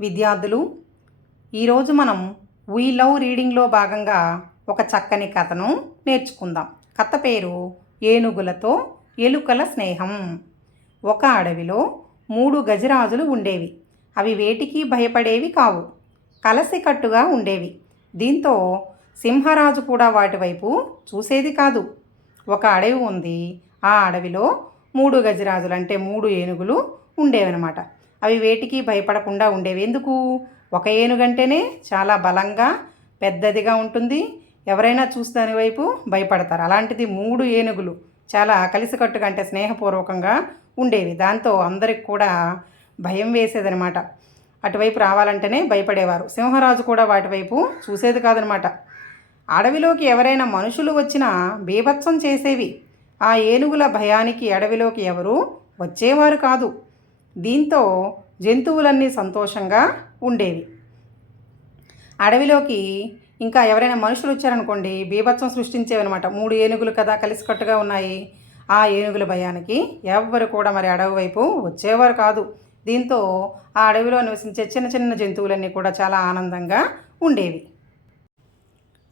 విద్యార్థులు, ఈరోజు మనం వీ లవ్ రీడింగ్లో భాగంగా ఒక చక్కని కథను నేర్చుకుందాం. కథ పేరు ఏనుగులతో ఎలుకల స్నేహం. ఒక అడవిలో 3 గజరాజులు ఉండేవి. అవి వేటికి భయపడేవి కావు, కలసికట్టుగా ఉండేవి. దీంతో సింహరాజు కూడా వాటి వైపు చూసేది కాదు. ఒక అడవి ఉంది. ఆ అడవిలో 3 గజరాజులు అంటే 3 ఏనుగులు ఉండేవన్నమాట. అవి వేటికి భయపడకుండా ఉండేవి. ఎందుకు? ఒక ఏనుగంటేనే చాలా బలంగా పెద్దదిగా ఉంటుంది. ఎవరైనా చూసి దాని వైపు భయపడతారు. అలాంటిది 3 ఏనుగులు చాలా కలిసికట్టుగా అంటే స్నేహపూర్వకంగా ఉండేవి. దాంతో అందరికి కూడా భయం వేసేదనమాట. అటువైపు రావాలంటేనే భయపడేవారు. సింహరాజు కూడా వాటి వైపు చూసేది కాదనమాట. అడవిలోకి ఎవరైనా మనుషులు వచ్చినా బీభత్సం చేసేవి. ఆ ఏనుగుల భయానికి అడవిలోకి ఎవరూ వచ్చేవారు కాదు. దీంతో జంతువులన్నీ సంతోషంగా ఉండేవి. అడవిలోకి ఇంకా ఎవరైనా మనుషులు వచ్చారనుకోండి, బీభత్సం సృష్టించేవన్నమాట. 3 ఏనుగులు కదా కలిసికట్టుగా ఉన్నాయి. ఆ ఏనుగుల భయానికి ఎవ్వరు కూడా మరి అడవి వైపు వచ్చేవారు కాదు. దీంతో ఆ అడవిలో నివసించే చిన్న చిన్న జంతువులన్నీ కూడా చాలా ఆనందంగా ఉండేవి.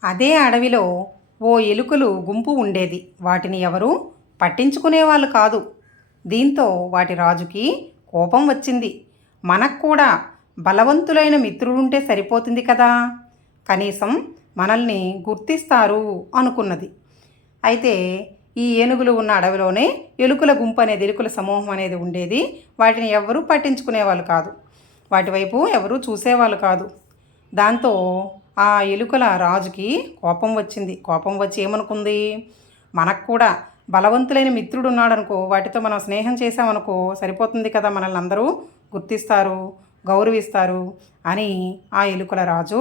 అదే అడవిలో ఓ ఎలుకలు గుంపు ఉండేది. వాటిని ఎవరు పట్టించుకునేవాళ్ళు కాదు. దీంతో వాటి రాజుకి కోపం వచ్చింది. మనకు కూడా బలవంతులైన మిత్రులుంటే సరిపోతుంది కదా, కనీసం మనల్ని గుర్తిస్తారు అనుకున్నది. అయితే ఈ ఏనుగులు ఉన్న అడవిలోనే ఎలుకల గుంపు అనేది, ఎలుకల సమూహం అనేది ఉండేది. వాటిని ఎవరూ పట్టించుకునేవాళ్ళు కాదు. వాటి వైపు ఎవరూ చూసేవాళ్ళు కాదు. దాంతో ఆ ఎలుకల రాజుకి కోపం వచ్చింది. కోపం వచ్చి ఏమనుకుంది, మనకు కూడా బలవంతులైన మిత్రుడు ఉన్నాడనుకో, వాటితో మనం స్నేహం చేసామనుకో సరిపోతుంది కదా, మనల్ని అందరూ గుర్తిస్తారు, గౌరవిస్తారు అని ఆ ఎలుకల రాజు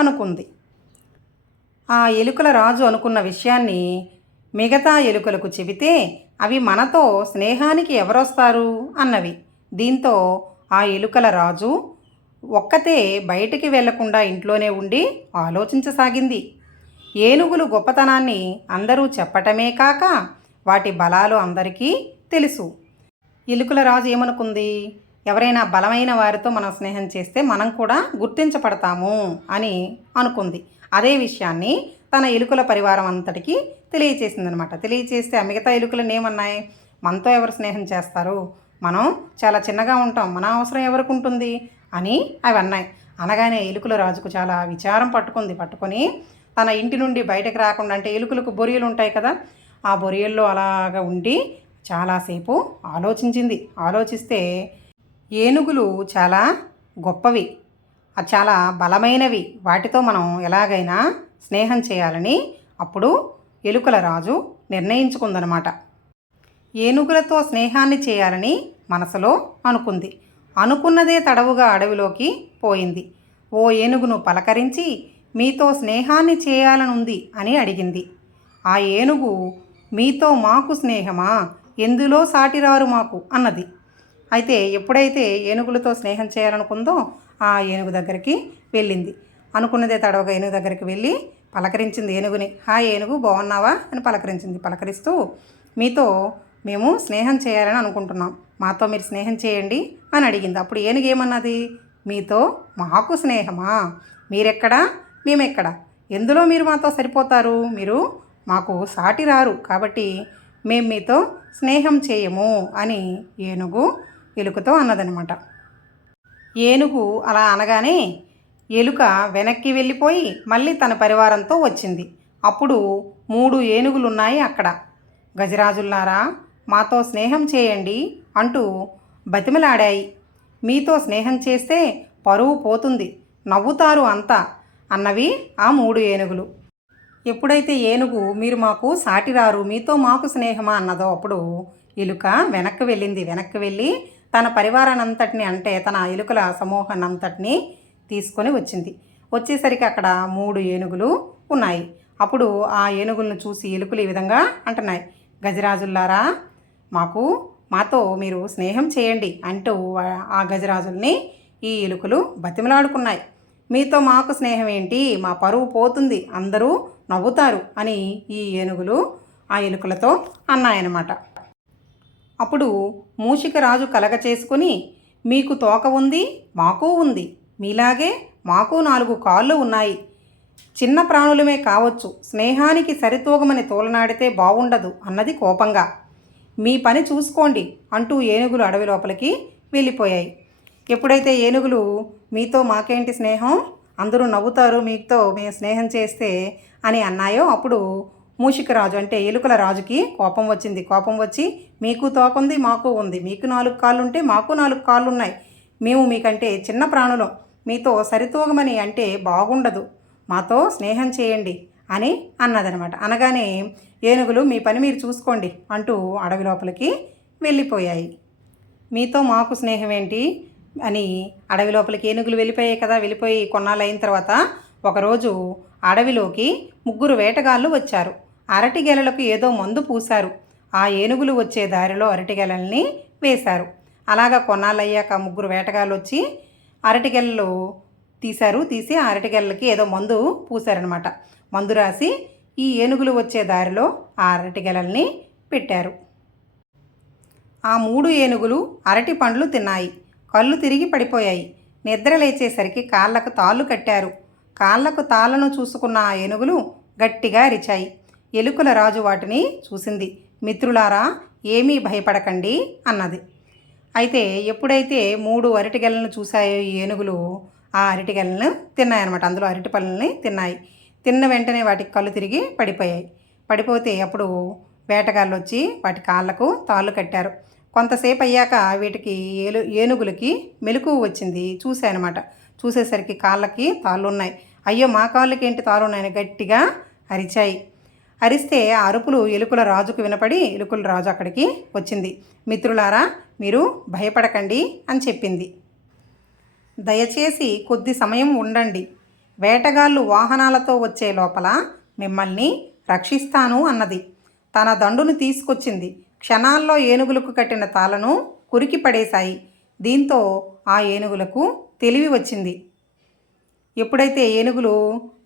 అనుకుంది. ఆ ఎలుకల రాజు అనుకున్న విషయాన్ని మిగతా ఎలుకలకు చెబితే అవి మనతో స్నేహానికి ఎవరొస్తారు అన్నవి. దీంతో ఆ ఎలుకల రాజు ఒక్కతే బయటికి వెళ్లకుండా ఇంట్లోనే ఉండి ఆలోచించసాగింది. ఏనుగులు గొప్పతనాన్ని అందరూ చెప్పటమే కాక వాటి బలాలు అందరికీ తెలుసు. ఎలుకల రాజు ఏమనుకుంది, ఎవరైనా బలమైన వారితో మనం స్నేహం చేస్తే మనం కూడా గుర్తించబడతాము అని అనుకుంది. అదే విషయాన్ని తన ఎలుకల పరివారం అంతటికి తెలియచేసిందనమాట. తెలియచేస్తే ఆ మిగతా ఎలుకలను ఏమన్నాయి, మనతో ఎవరు స్నేహం చేస్తారు, మనం చాలా చిన్నగా ఉంటాం, మన అవసరం ఎవరికి ఉంటుంది అని అవి అన్నాయి. అనగానే ఎలుకల రాజుకు చాలా విచారం పట్టుకొని తన ఇంటి నుండి బయటకు రాకుండా, అంటే ఎలుకలకు బొరియలు ఉంటాయి కదా, ఆ బొరియల్లో అలాగా ఉండి చాలాసేపు ఆలోచించింది. ఆలోచిస్తే ఏనుగులు చాలా గొప్పవి, చాలా బలమైనవి, వాటితో మనం ఎలాగైనా స్నేహం చేయాలని అప్పుడు ఎలుకల రాజు నిర్ణయించుకుందనమాట. ఏనుగులతో స్నేహాన్ని చేయాలని మనసులో అనుకుంది. అనుకున్నదే తడవుగా అడవిలోకి పోయింది. ఓ ఏనుగును పలకరించి మీతో స్నేహాన్ని చేయాలనుంది అని అడిగింది. ఆ ఏనుగు మీతో మాకు స్నేహమా, ఎందులో సాటిరారు మాకు అన్నది. అయితే ఎప్పుడైతే ఏనుగులతో స్నేహం చేయాలనుకుందో ఆ ఏనుగు దగ్గరికి వెళ్ళింది. అనుకున్నదే తడవగా ఏనుగు దగ్గరికి వెళ్ళి పలకరించింది ఏనుగుని. హాయ్ ఏనుగు, బాగున్నావా అని పలకరించింది. పలకరిస్తూ మీతో మేము స్నేహం చేయాలని అనుకుంటున్నాం, మాతో మీరు స్నేహం చేయండి అని అడిగింది. అప్పుడు ఏనుగు ఏమన్నది, మీతో మాకు స్నేహమా, మీరెక్కడా మేమెక్కడా, ఎందులో మీరు మాతో సరిపోతారు, మీరు మాకు సాటి రారు, కాబట్టి మేము మీతో స్నేహం చేయము అని ఏనుగు ఎలుకతో అన్నదనమాట. ఏనుగు అలా అనగానే ఎలుక వెనక్కి వెళ్ళిపోయి మళ్ళీ తన పరివారంతో వచ్చింది. అప్పుడు 3 ఏనుగులు ఉన్నాయి అక్కడ. గజరాజుల్లారా, మాతో స్నేహం చేయండి అంటూ బతిమలాడాయి. మీతో స్నేహం చేస్తే పరువు పోతుంది, నవ్వుతారు అంతా అన్నవి ఆ 3 ఏనుగులు. ఎప్పుడైతే ఏనుగు మీరు మాకు సాటిరారు, మీతో మాకు స్నేహమా అన్నదో అప్పుడు ఎలుక వెనక్కి వెళ్ళింది. వెనక్కి వెళ్ళి తన పరివారాన్ని అంతటిని, అంటే తన ఎలుకల సమూహాన్ని అంతటిని తీసుకొని వచ్చింది. వచ్చేసరికి అక్కడ 3 ఏనుగులు ఉన్నాయి. అప్పుడు ఆ ఏనుగులను చూసి ఎలుకలు ఈ విధంగా అంటున్నాయి, గజరాజుల్లారా, మాతో మీరు స్నేహం చేయండి అంటూ ఆ గజరాజుల్ని ఈ ఎలుకలు బతిమలాడుకున్నాయి. మీతో మాకు స్నేహం ఏంటి, మా పరువు పోతుంది, అందరూ నవ్వుతారు అని ఈ ఏనుగులు ఆ ఎలుకలతో అన్నాయన్నమాట. అప్పుడు మూషిక రాజు కలగ చేసుకుని, మీకు తోక ఉంది, మాకు ఉంది, మీలాగే మాకు 4 కాళ్ళు ఉన్నాయి. చిన్న ప్రాణులమే కావచ్చు, స్నేహానికి సరితూగమని తోలనాడితే బాగుండదు అన్నది కోపంగా. మీ పని చూసుకోండి అంటూ ఏనుగులు అడవి లోపలికి వెళ్ళిపోయాయి. ఎప్పుడైతే ఏనుగులు మీతో మాకేంటి స్నేహం, అందరూ నవ్వుతారు మీతో మేము స్నేహం చేస్తే అని అన్నాయో, అప్పుడు మూషికరాజు అంటే ఎలుకల రాజుకి కోపం వచ్చింది. కోపం వచ్చి, మీకు తోకుంది మాకు ఉంది, మీకు 4 కాళ్ళు ఉంటే మాకు 4 కాళ్ళు ఉన్నాయి, మేము మీకంటే చిన్న ప్రాణులం, మీతో సరితూగమని అంటే బాగుండదు, మాతో స్నేహం చేయండి అని అన్నదనమాట. అనగానే ఏనుగులు మీ పని మీరు చూసుకోండి అంటూ అడవి లోపలికి వెళ్ళిపోయాయి. మీతో మాకు స్నేహం ఏంటి అని అడవి లోపలికి ఏనుగులు వెళ్ళిపోయాయి కదా. వెళ్ళిపోయి కొన్నాళ్ళు అయిన తర్వాత ఒకరోజు అడవిలోకి 3 వేటగాళ్ళు వచ్చారు. అరటిగెలలకు ఏదో మందు పూశారు. ఆ ఏనుగులు వచ్చే దారిలో అరటిగెలల్ని వేశారు. అలాగా కొన్నాళ్ళు అయ్యాక 3 వేటగాళ్ళు వచ్చి అరటిగెలలు తీసి ఆ అరటిగెలలకి ఏదో మందు పూశారనమాట. మందు రాసి ఈ ఏనుగులు వచ్చే దారిలో ఆ అరటిగెలల్ని పెట్టారు. ఆ 3 ఏనుగులు అరటి పండ్లు తిన్నాయి. కళ్ళు తిరిగి పడిపోయాయి. నిద్ర లేచేసరికి కాళ్ళకు తాళ్ళు కట్టారు. కాళ్ళకు తాళ్ళను చూసుకున్న ఆ ఏనుగులు గట్టిగా అరిచాయి. ఎలుకల రాజు వాటిని చూసింది. మిత్రులారా, ఏమీ భయపడకండి అన్నది. అయితే ఎప్పుడైతే 3 అరటిగెలను చూశాయో ఈ ఏనుగులు ఆ అరటిగెలను తిన్నాయన్నమాట. అందులో అరటి పళ్ళని తిన్నాయి. తిన్న వెంటనే వాటికి కళ్ళు తిరిగి పడిపోయాయి. పడిపోతే అప్పుడు వేటగాళ్ళు వచ్చి వాటి కాళ్ళకు తాళ్ళు కట్టారు. కొంతసేపు అయ్యాక వీటికి ఏనుగులకి మెలకువ వచ్చింది. చూశాయన్నమాట. చూసేసరికి కాళ్ళకి తాళ్ళు ఉన్నాయి. అయ్యో, మా కాళ్ళకి ఏంటి తాళ్ళు ఉన్నాయని గట్టిగా అరిచాయి. అరిస్తే ఆ అరుపులు ఎలుకల రాజుకు వినపడి ఎలుకల రాజు అక్కడికి వచ్చింది. మిత్రులారా, మీరు భయపడకండి అని చెప్పింది. దయచేసి కొద్ది సమయం ఉండండి. వేటగాళ్ళు వాహనాలతో వచ్చే లోపల మిమ్మల్ని రక్షిస్తాను అన్నది. తన దండును తీసుకొచ్చింది. క్షణాల్లో ఏనుగులకు కట్టిన తాళ్ళను కురికి పడేశాయి. దీంతో ఆ ఏనుగులకు తెలివి వచ్చింది. ఎప్పుడైతే ఏనుగులు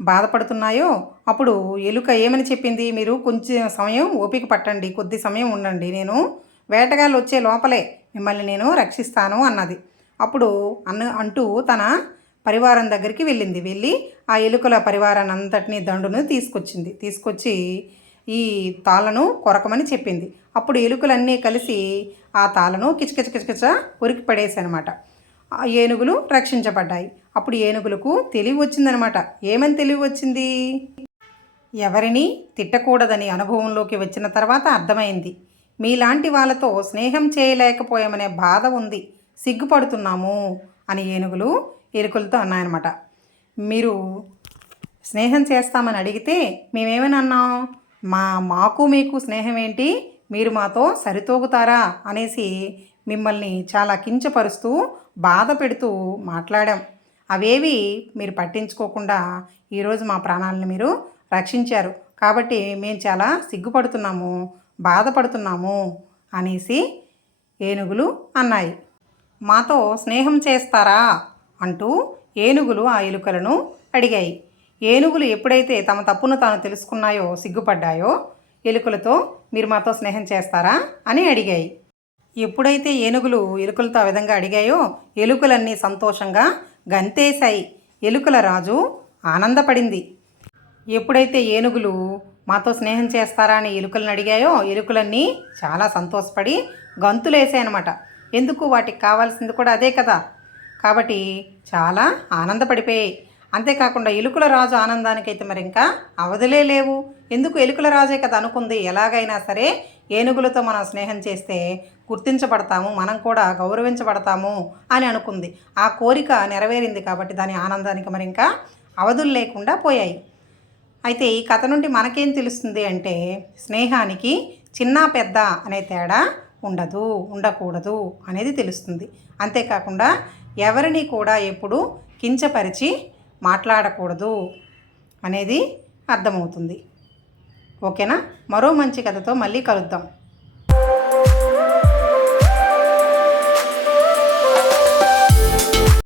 బాధపడుతున్నాయో అప్పుడు ఎలుక ఏమని చెప్పింది, మీరు కొంచెం సమయం ఓపిక పట్టండి, కొద్ది సమయం ఉండండి, నేను వేటగాళ్ళు వచ్చే లోపలే మిమ్మల్ని నేను రక్షిస్తాను అన్నది. అప్పుడు అంటూ తన పరివారం దగ్గరికి వెళ్ళింది. వెళ్ళి ఆ ఎలుకల పరివారాన్ని అంతటినీ దండును తీసుకొచ్చి ఈ తాళ్ళను కొరకమని చెప్పింది. అప్పుడు ఎలుకలన్నీ కలిసి ఆ తాళ్ళను కిచకిచ కొరికి పడేసానమాట. ఆ ఏనుగులు రక్షించబడ్డాయి. అప్పుడు ఏనుగులకు తెలివి వచ్చిందనమాట. ఏమని తెలివి వచ్చింది, ఎవరిని తిట్టకూడదని అనుభవంలోకి వచ్చిన తర్వాత అర్థమైంది. మీలాంటి వాళ్ళతో స్నేహం చేయలేకపోయామనే బాధ ఉంది, సిగ్గుపడుతున్నాము అని ఏనుగులు ఎలుకలతో అన్నాయన్నమాట. మీరు స్నేహం చేస్తామని అడిగితే మేమేమని అన్నాం, మాకు మీకు స్నేహం ఏంటి, మీరు మాతో సరితూగుతారా అనేసి మిమ్మల్ని చాలా కించపరుస్తూ బాధ పెడుతూ మాట్లాడాం. అవేవి మీరు పట్టించుకోకుండా ఈరోజు మా ప్రాణాలను మీరు రక్షించారు. కాబట్టి మేము చాలా సిగ్గుపడుతున్నాము, బాధపడుతున్నాము అనేసి ఏనుగులు అన్నాయి. మాతో స్నేహం చేస్తారా అంటూ ఏనుగులు ఆ ఎలుకలను అడిగాయి. ఏనుగులు ఎప్పుడైతే తమ తప్పును తాను తెలుసుకున్నాయో, సిగ్గుపడ్డాయో, ఎలుకలతో మీరు మాతో స్నేహం చేస్తారా అని అడిగాయి. ఎప్పుడైతే ఏనుగులు ఎలుకలతో ఆ విధంగా అడిగాయో ఎలుకలన్నీ సంతోషంగా గంతేశాయి. ఎలుకల రాజు ఆనందపడింది. ఎప్పుడైతే ఏనుగులు మాతో స్నేహం చేస్తారా అని ఎలుకలను అడిగాయో ఎలుకలన్నీ చాలా సంతోషపడి గంతులేసాయన్నమాట. ఎందుకు, వాటికి కావాల్సింది కూడా అదే కదా, కాబట్టి చాలా ఆనందపడిపోయాయి. అంతేకాకుండా ఎలుకల రాజు ఆనందానికైతే మరి ఇంకా అవధులే లేవు. ఎందుకు, ఎలుకల రాజే కదా అనుకుంది, ఎలాగైనా సరే ఏనుగులతో మనం స్నేహం చేస్తే గుర్తించబడతాము, మనం కూడా గౌరవించబడతాము అని అనుకుంది. ఆ కోరిక నెరవేరింది కాబట్టి దాని ఆనందానికి మరి ఇంకా అవధులు లేకుండా పోయాయి. అయితే ఈ కథ నుండి మనకేం తెలుస్తుంది అంటే, స్నేహానికి చిన్న పెద్ద అనే తేడా ఉండకూడదు అనేది తెలుస్తుంది. అంతేకాకుండా ఎవరిని కూడా ఎప్పుడు కించపరిచి మాట్లాడకూడదు అనేది అర్థమవుతుంది. ఓకేనా? మరో మంచి కథతో మళ్ళీ కలుద్దాం.